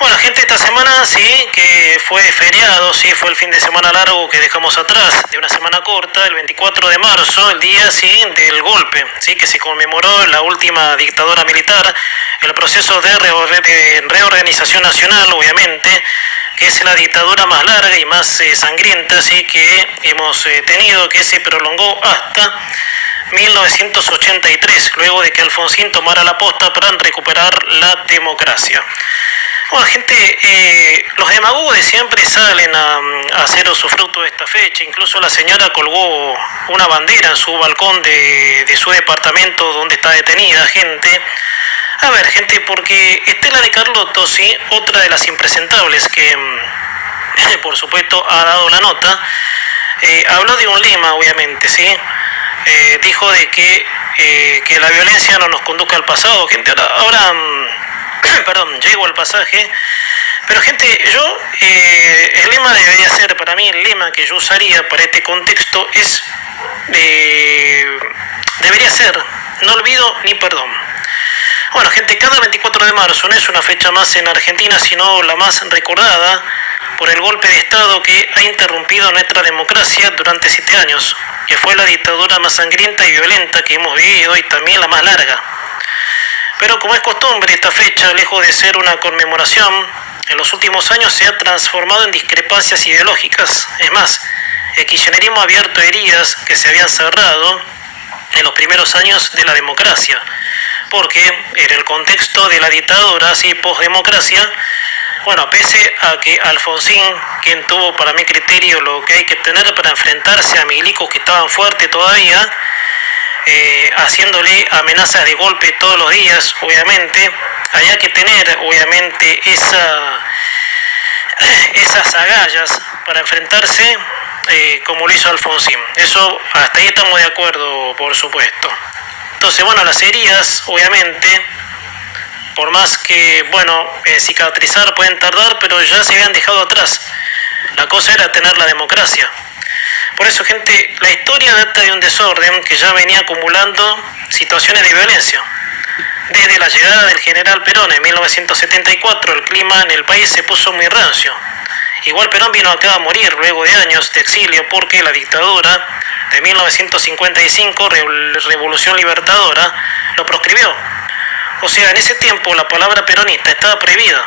Bueno, gente, esta semana sí, que fue feriado, sí, fue el fin de semana largo que dejamos atrás, de una semana corta, el 24 de marzo, el día, sí, del golpe, sí, que se conmemoró la última dictadura militar, el proceso de reorganización nacional, obviamente, que es la dictadura más larga y más sangrienta, sí, que hemos tenido, que se prolongó hasta 1983, luego de que Alfonsín tomara la posta para recuperar la democracia. Bueno, gente, los demagogos de siempre salen a hacer usufructo de esta fecha. Incluso la señora colgó una bandera en su balcón de su departamento donde está detenida, gente. A ver, gente, porque Estela de Carlotto, sí, otra de las impresentables que, por supuesto, ha dado la nota, habló de un lema, obviamente, sí. Dijo de que la violencia no nos conduzca al pasado, gente. Ahora perdón, llego al pasaje. Pero gente, el lema debería ser, para mí el lema que yo usaría para este contexto es, debería ser, no olvido ni perdón. Bueno, gente, cada 24 de marzo no es una fecha más en Argentina, sino la más recordada por el golpe de Estado que ha interrumpido nuestra democracia durante 7 años, que fue la dictadura más sangrienta y violenta que hemos vivido y también la más larga. Pero como es costumbre, esta fecha, lejos de ser una conmemoración, en los últimos años se ha transformado en discrepancias ideológicas. Es más, el kirchnerismo ha abierto heridas que se habían cerrado en los primeros años de la democracia, porque en el contexto de la dictadura, así postdemocracia, bueno, pese a que Alfonsín, quien tuvo para mi criterio lo que hay que tener para enfrentarse a milicos que estaban fuertes todavía, haciéndole amenazas de golpe todos los días, obviamente, había que tener, obviamente, esas agallas para enfrentarse como lo hizo Alfonsín. Eso, hasta ahí estamos de acuerdo, por supuesto. Entonces, bueno, las heridas, obviamente, por más que, bueno, cicatrizar pueden tardar, pero ya se habían dejado atrás. La cosa era tener la democracia. Por eso, gente, la historia data de un desorden que ya venía acumulando situaciones de violencia. Desde la llegada del general Perón en 1974, el clima en el país se puso muy rancio. Igual Perón vino acá a morir luego de años de exilio porque la dictadura de 1955, Revolución Libertadora, lo proscribió. O sea, en ese tiempo la palabra peronista estaba prohibida,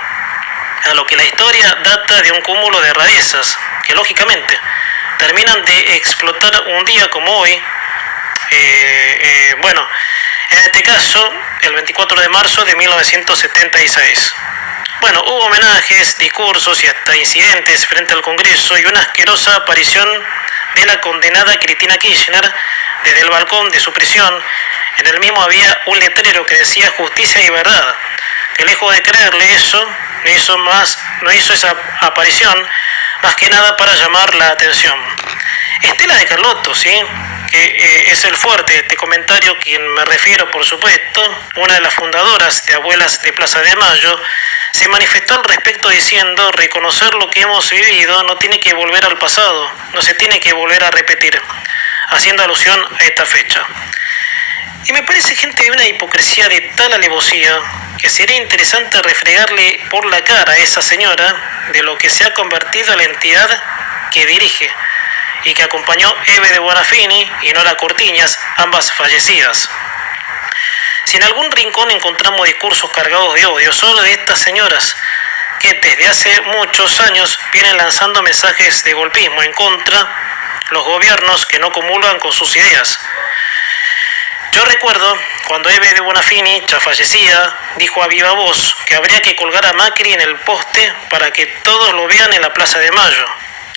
a lo que la historia data de un cúmulo de rarezas que, lógicamente, terminan de explotar un día como hoy. Bueno, en este caso, el 24 de marzo de 1976. Bueno, hubo homenajes, discursos y hasta incidentes frente al Congreso y una asquerosa aparición de la condenada Cristina Kirchner desde el balcón de su prisión. En el mismo había un letrero que decía justicia y verdad, que lejos de creerle eso, no hizo esa aparición más que nada para llamar la atención. Estela de Carlotto, ¿sí?, que es el fuerte de este comentario, quien me refiero, por supuesto, una de las fundadoras de Abuelas de Plaza de Mayo, se manifestó al respecto diciendo: reconocer lo que hemos vivido no tiene que volver al pasado, no se tiene que volver a repetir, haciendo alusión a esta fecha. Y me parece, gente, una hipocresía de tal alevosía que sería interesante refregarle por la cara a esa señora de lo que se ha convertido en la entidad que dirige y que acompañó Eve de Bonafini y Nora Cortiñas, ambas fallecidas. Si en algún rincón encontramos discursos cargados de odio, solo de estas señoras que desde hace muchos años vienen lanzando mensajes de golpismo en contra de los gobiernos que no comulgan con sus ideas. Yo recuerdo cuando Eve de Bonafini, ya fallecida, dijo a viva voz que habría que colgar a Macri en el poste para que todos lo vean en la Plaza de Mayo.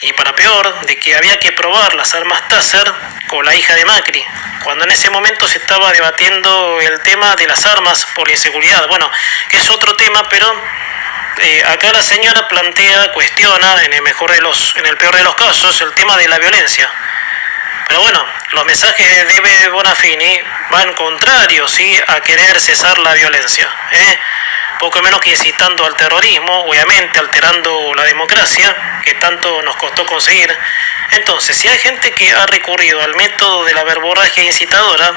Y para peor, de que había que probar las armas Taser con la hija de Macri, cuando en ese momento se estaba debatiendo el tema de las armas por la inseguridad. Bueno, que es otro tema, pero acá la señora cuestiona, en el peor de los casos, el tema de la violencia. Pero bueno, los mensajes de Eve Bonafini van contrarios, ¿sí?, a querer cesar la violencia, poco menos que incitando al terrorismo, obviamente alterando la democracia, que tanto nos costó conseguir. Entonces, si hay gente que ha recurrido al método de la verborragia incitadora,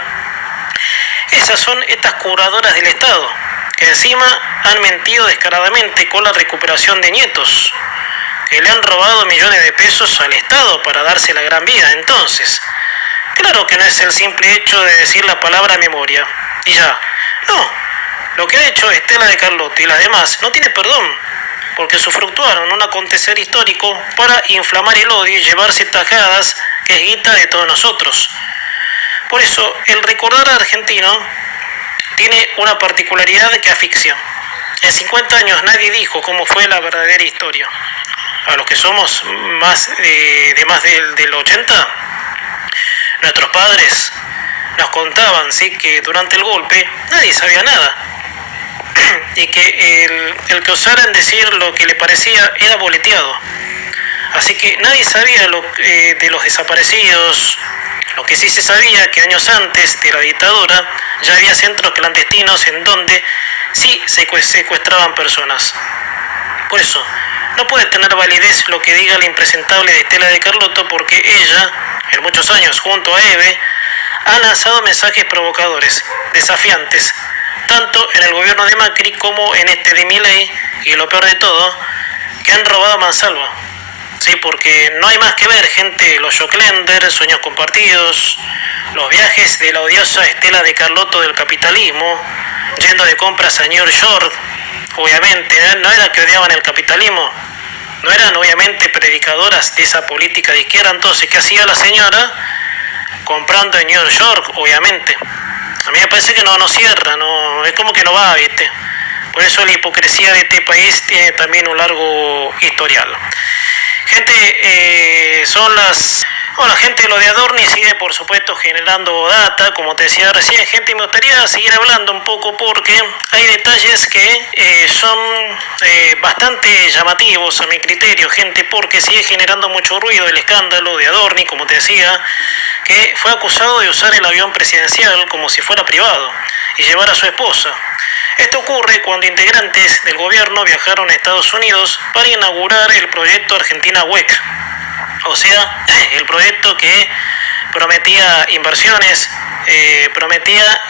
esas son estas curadoras del Estado, Encima han mentido descaradamente con la recuperación de nietos, que le han robado millones de pesos al Estado para darse la gran vida. Entonces, claro que no es el simple hecho de decir la palabra memoria y ya. No, lo que ha hecho Estela de Carlotto y las demás no tiene perdón, porque usufructuaron un acontecer histórico para inflamar el odio y llevarse tajadas que es guita de todos nosotros. Por eso, el recordar argentino tiene una particularidad que asfixia. En 50 años nadie dijo cómo fue la verdadera historia. A los que somos más del 80, nuestros padres nos contaban, ¿sí?, que durante el golpe nadie sabía nada y que el que osaran decir lo que le parecía era boleteado. Así que nadie sabía de los desaparecidos. Lo que sí se sabía que años antes de la dictadura ya había centros clandestinos en donde sí secuestraban personas. Por eso, no puede tener validez lo que diga la impresentable de Estela de Carlotto, porque ella, en muchos años, junto a Eve, ha lanzado mensajes provocadores, desafiantes, tanto en el gobierno de Macri como en este de Milei, y lo peor de todo, que han robado a mansalva. Sí, porque no hay más que ver, gente, los Joclender, sueños compartidos, los viajes de la odiosa Estela de Carlotto del capitalismo, yendo de compras a New York. Obviamente, no era que odiaban el capitalismo, no eran obviamente predicadoras de esa política de izquierda. Entonces, ¿qué hacía la señora? Comprando en New York, obviamente. A mí me parece que no cierra, no, es como que no va, ¿viste? Por eso la hipocresía de este país tiene también un largo historial. Gente, Bueno, gente, lo de Adorni sigue, por supuesto, generando data, como te decía recién. Gente, me gustaría seguir hablando un poco porque hay detalles que son bastante llamativos a mi criterio, gente, porque sigue generando mucho ruido el escándalo de Adorni, como te decía, que fue acusado de usar el avión presidencial como si fuera privado y llevar a su esposa. Esto ocurre cuando integrantes del gobierno viajaron a Estados Unidos para inaugurar el proyecto Argentina WEC. O sea, el proyecto que prometía inversiones, prometía,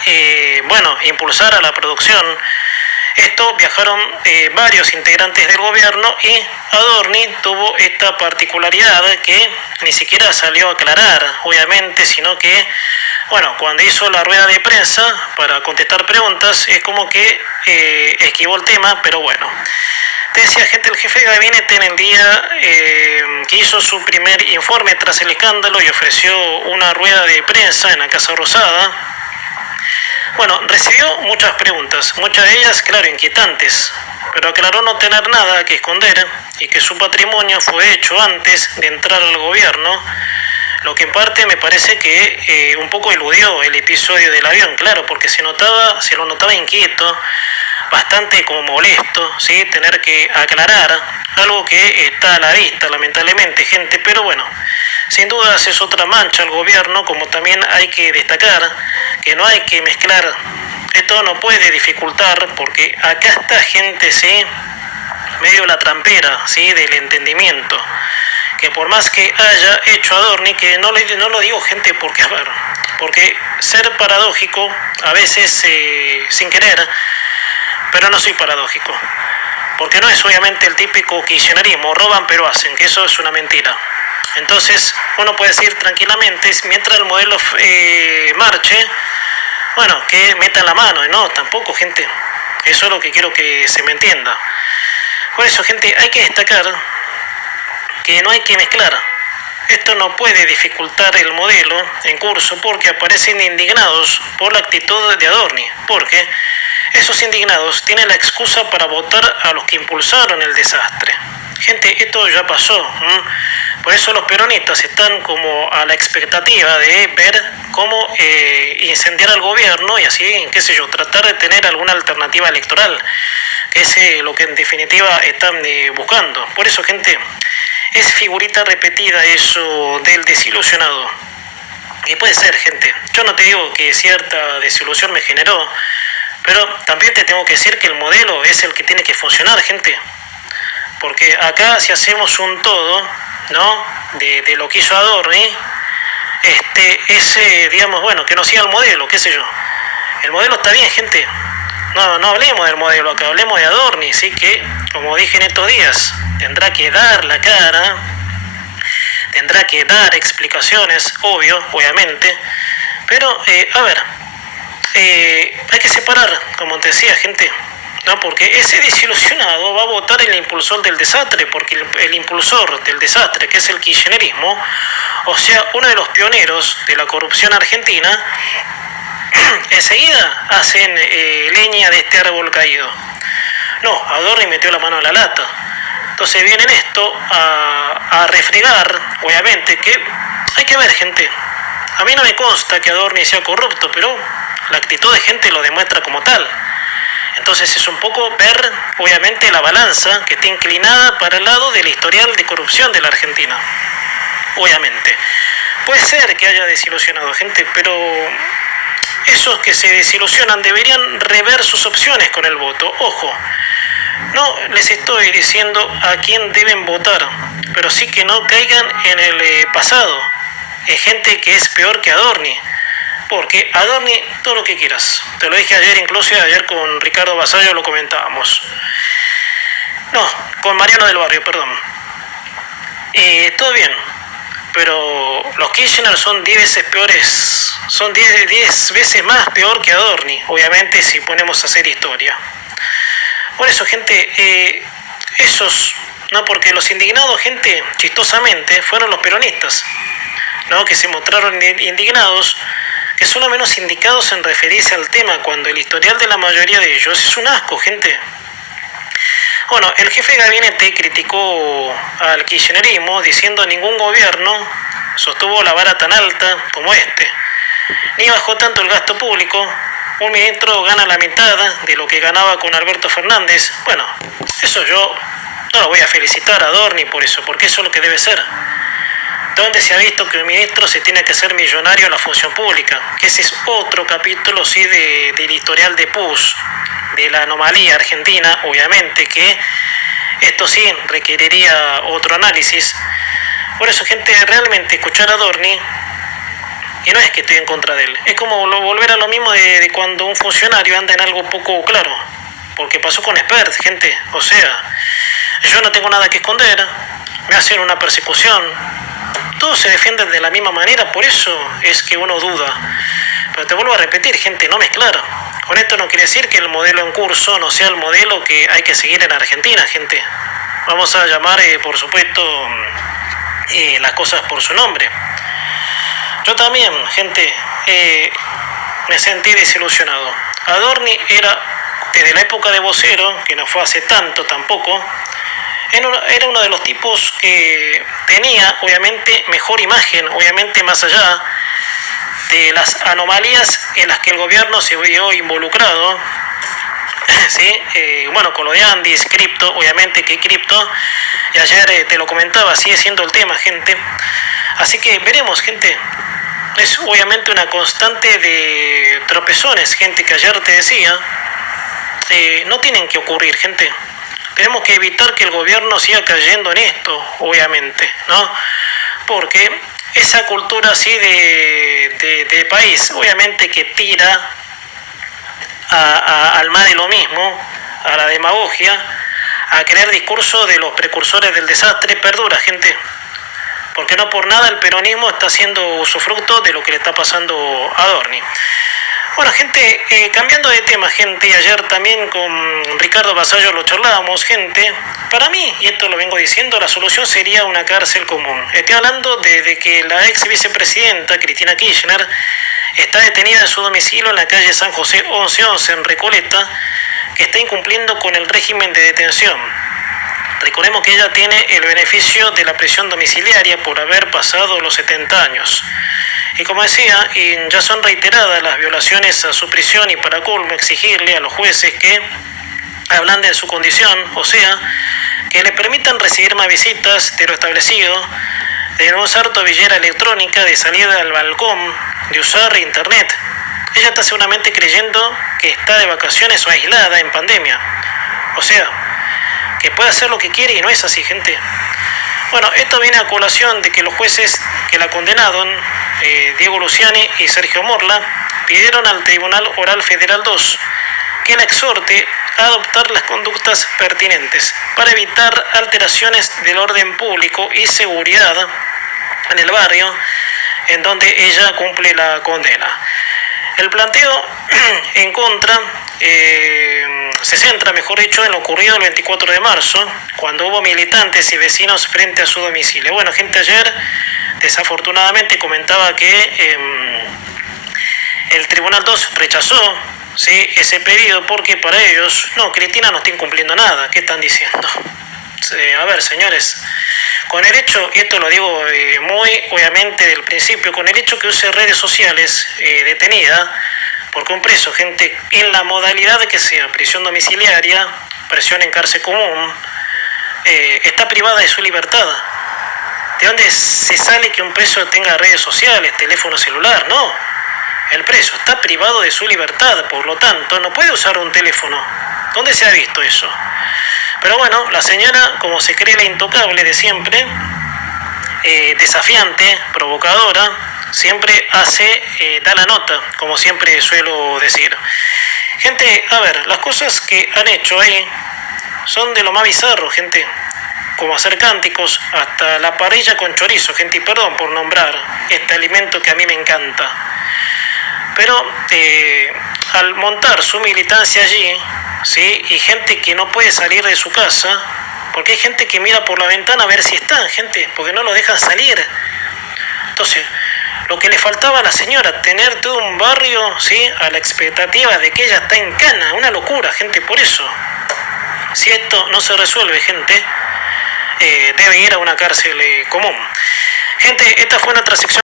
impulsar a la producción. Esto viajaron varios integrantes del gobierno y Adorni tuvo esta particularidad que ni siquiera salió a aclarar, obviamente, sino que, cuando hizo la rueda de prensa para contestar preguntas, es como que esquivó el tema, pero bueno. Te decía, gente, el jefe de gabinete en el día que hizo su primer informe tras el escándalo y ofreció una rueda de prensa en la Casa Rosada, recibió muchas preguntas, muchas de ellas, claro, inquietantes, pero aclaró no tener nada que esconder y que su patrimonio fue hecho antes de entrar al gobierno, lo que en parte me parece que un poco eludió el episodio del avión, claro, porque se lo notaba inquieto, bastante como molesto, ¿sí?, tener que aclarar algo que está a la vista, lamentablemente, gente, pero sin dudas es otra mancha al gobierno, como también hay que destacar que no hay que mezclar, esto no puede dificultar, porque acá está gente, ¿sí?, medio la trampera, ¿sí?, del entendimiento, que por más que haya hecho Adorni, que no lo digo, gente, porque ser paradójico, a veces sin querer, pero no soy paradójico, porque no es obviamente el típico kirchnerismo, roban pero hacen, que eso es una mentira. Entonces uno puede decir tranquilamente, mientras el modelo marche, que metan la mano, no, tampoco, gente, eso es lo que quiero que se me entienda. Por eso, gente, hay que destacar que no hay que mezclar. Esto no puede dificultar el modelo en curso, porque aparecen indignados por la actitud de Adorni, porque esos indignados tienen la excusa para votar a los que impulsaron el desastre. Gente, esto ya pasó. Por eso los peronistas están como a la expectativa de ver cómo incendiar al gobierno y así, tratar de tener alguna alternativa electoral, que es lo que en definitiva están buscando. Por eso, gente, es figurita repetida eso del desilusionado. Y puede ser, gente. Yo no te digo que cierta desilusión me generó, pero también te tengo que decir que el modelo es el que tiene que funcionar, gente. Porque acá, si hacemos un todo, ¿no?, de lo que hizo Adorni, que no siga el modelo, qué sé yo. El modelo está bien, gente. No hablemos del modelo acá, hablemos de Adorni, ¿sí? Que, como dije en estos días, tendrá que dar la cara, tendrá que dar explicaciones, obviamente, pero, a ver, hay que separar, como te decía, gente, ¿no? Porque ese desilusionado va a votar el impulsor del desastre, porque el impulsor del desastre, que es el kirchnerismo, o sea, uno de los pioneros de la corrupción argentina, enseguida hacen leña de este árbol caído. No, Adorni metió la mano a la lata. Entonces vienen esto a refregar, obviamente, que hay que ver, gente. A mí no me consta que Adorni sea corrupto, pero la actitud de gente lo demuestra como tal. Entonces es un poco ver, obviamente, la balanza que está inclinada para el lado del historial de corrupción de la Argentina. Obviamente. Puede ser que haya desilusionado gente, pero esos que se desilusionan deberían rever sus opciones con el voto. Ojo, no les estoy diciendo a quién deben votar, pero sí que no caigan en el pasado. Es gente que es peor que Adorni. Porque Adorni, todo lo que quieras. Te lo dije ayer, incluso ayer con Ricardo Basallo lo comentábamos. No, con Mariano del Barrio, perdón. Todo bien, pero los Kirchner son 10 veces peores, son 10 veces más peor que Adorni, obviamente, si ponemos a hacer historia. Por eso, gente, esos, no, porque los indignados, gente, chistosamente, fueron los peronistas, ¿no? Que se mostraron indignados, que son los menos indicados en referirse al tema, cuando el historial de la mayoría de ellos es un asco, gente. Bueno, el jefe de gabinete criticó al kirchnerismo diciendo ningún gobierno sostuvo la vara tan alta como este, ni bajó tanto el gasto público. Un ministro gana la mitad de lo que ganaba con Alberto Fernández. Bueno, eso yo no lo voy a felicitar a Adorni por eso, porque eso es lo que debe ser. ¿Dónde se ha visto que un ministro se tiene que hacer millonario en la función pública? Que ese es otro capítulo, sí, del historial de PUS, de la anomalía argentina, obviamente, que esto sí requeriría otro análisis. Por eso, gente, realmente escuchar a Adorni, y no es que estoy en contra de él, es como volver a lo mismo de cuando un funcionario anda en algo poco claro, porque pasó con Spert, gente. O sea, yo no tengo nada que esconder, me hacen una persecución, todos se defienden de la misma manera, por eso es que uno duda. Pero te vuelvo a repetir, gente, no mezclar. Con esto no quiere decir que el modelo en curso no sea el modelo que hay que seguir en Argentina, gente. Vamos a llamar, por supuesto, las cosas por su nombre. Yo también, gente, me sentí desilusionado. Adorni era, desde la época de vocero, que no fue hace tanto tampoco, era uno de los tipos que tenía, obviamente, mejor imagen, obviamente más allá de las anomalías en las que el gobierno se vio involucrado, ¿sí? Bueno, con lo de Andis, cripto, obviamente que cripto, y ayer te lo comentaba, sigue siendo el tema, gente. Así que veremos, gente. Es obviamente una constante de tropezones, gente, que ayer te decía, no tienen que ocurrir, gente. Tenemos que evitar que el gobierno siga cayendo en esto, obviamente, ¿no? Porque esa cultura así de país, obviamente que tira al más de lo mismo, a la demagogia, a crear discursos de los precursores del desastre, perdura, gente. Porque no por nada el peronismo está haciendo usufructo de lo que le está pasando a Adorni. Bueno, gente, cambiando de tema, gente, ayer también con Ricardo Basallo lo charlábamos, gente. Para mí, y esto lo vengo diciendo, la solución sería una cárcel común. Estoy hablando desde que la ex vicepresidenta, Cristina Kirchner, está detenida en su domicilio en la calle San José 1111, en Recoleta, que está incumpliendo con el régimen de detención. Recordemos que ella tiene el beneficio de la prisión domiciliaria por haber pasado los 70 años. Y como decía, ya son reiteradas las violaciones a su prisión y para colmo exigirle a los jueces que ablanden su condición, o sea, que le permitan recibir más visitas de lo establecido, de no usar tobillera electrónica, de salir al balcón, de usar internet. Ella está seguramente creyendo que está de vacaciones o aislada en pandemia. O sea, que puede hacer lo que quiere y no es así, gente. Bueno, esto viene a colación de que los jueces que la condenaron, Diego Luciani y Sergio Morla, pidieron al Tribunal Oral Federal 2 que la exhorte a adoptar las conductas pertinentes para evitar alteraciones del orden público y seguridad en el barrio en donde ella cumple la condena. El planteo en contra se centra, mejor dicho, en lo ocurrido el 24 de marzo, cuando hubo militantes y vecinos frente a su domicilio. Bueno, gente, ayer desafortunadamente comentaba que el Tribunal 2 rechazó, ¿sí?, ese pedido porque para ellos, no, Cristina no está incumpliendo nada. ¿Qué están diciendo? A ver, señores, con el hecho, y esto lo digo muy obviamente del principio, con el hecho que use redes sociales detenida, porque un preso, gente, en la modalidad de que sea prisión domiciliaria, prisión en cárcel común, está privada de su libertad. ¿De dónde se sale que un preso tenga redes sociales, teléfono celular? No, el preso está privado de su libertad, por lo tanto no puede usar un teléfono. ¿Dónde se ha visto eso? Pero bueno, la señora, como se cree la intocable de siempre, desafiante, provocadora, siempre da la nota, como siempre suelo decir. Gente, a ver, las cosas que han hecho ahí son de lo más bizarro, gente, como hacer cánticos, hasta la parrilla con chorizo, gente, y perdón por nombrar este alimento que a mí me encanta. Pero al montar su militancia allí, ¿sí?, y gente que no puede salir de su casa, porque hay gente que mira por la ventana a ver si están, gente, porque no lo dejan salir. Entonces, lo que le faltaba a la señora, tener todo un barrio, ¿sí?, a la expectativa de que ella está en cana, una locura, gente, por eso. Si esto no se resuelve, gente, debe ir a una cárcel común. Gente, esta fue nuestra sección.